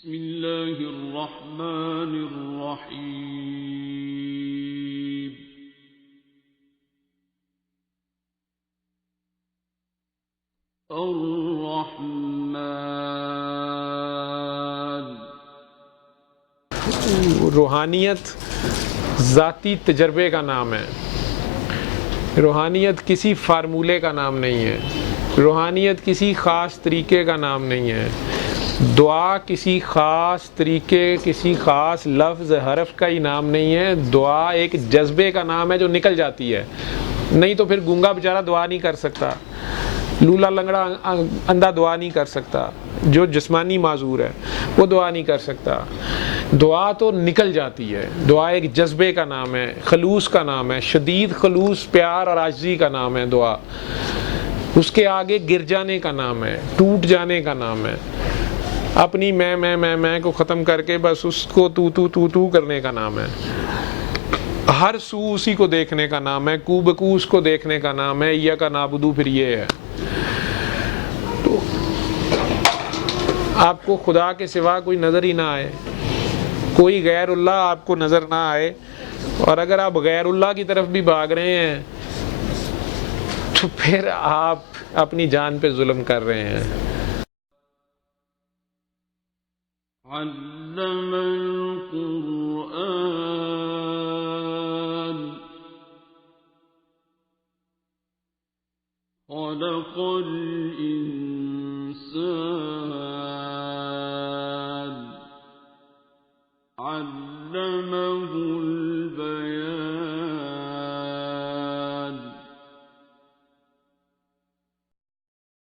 بسم اللہ الرحمن الرحیم الرحمن. روحانیت ذاتی تجربے کا نام ہے. روحانیت کسی فارمولے کا نام نہیں ہے. روحانیت کسی خاص طریقے کا نام نہیں ہے. دعا کسی خاص طریقے، کسی خاص لفظ حرف کا ہی نام نہیں ہے. دعا ایک جذبے کا نام ہے جو نکل جاتی ہے. نہیں تو پھر گونگا بیچارہ دعا نہیں کر سکتا، لولا لنگڑا اندھا دعا نہیں کر سکتا، جو جسمانی معذور ہے وہ دعا نہیں کر سکتا. دعا تو نکل جاتی ہے. دعا ایک جذبے کا نام ہے، خلوص کا نام ہے، شدید خلوص، پیار اور عاجزی کا نام ہے دعا. اس کے آگے گر جانے کا نام ہے، ٹوٹ جانے کا نام ہے. اپنی میں کو ختم کر کے بس اس کو تو کرنے کا نام ہے. ہر سو اسی کو دیکھنے کا نام ہے. کو بکو اس کو دیکھنے کا نام ہے. یا کا نابودو پھر یہ ہے. تو آپ کو خدا کے سوا کوئی نظر ہی نہ آئے، کوئی غیر اللہ آپ کو نظر نہ آئے، اور اگر آپ غیر اللہ کی طرف بھی بھاگ رہے ہیں تو پھر آپ اپنی جان پہ ظلم کر رہے ہیں. علم القرآن خلق الإنسان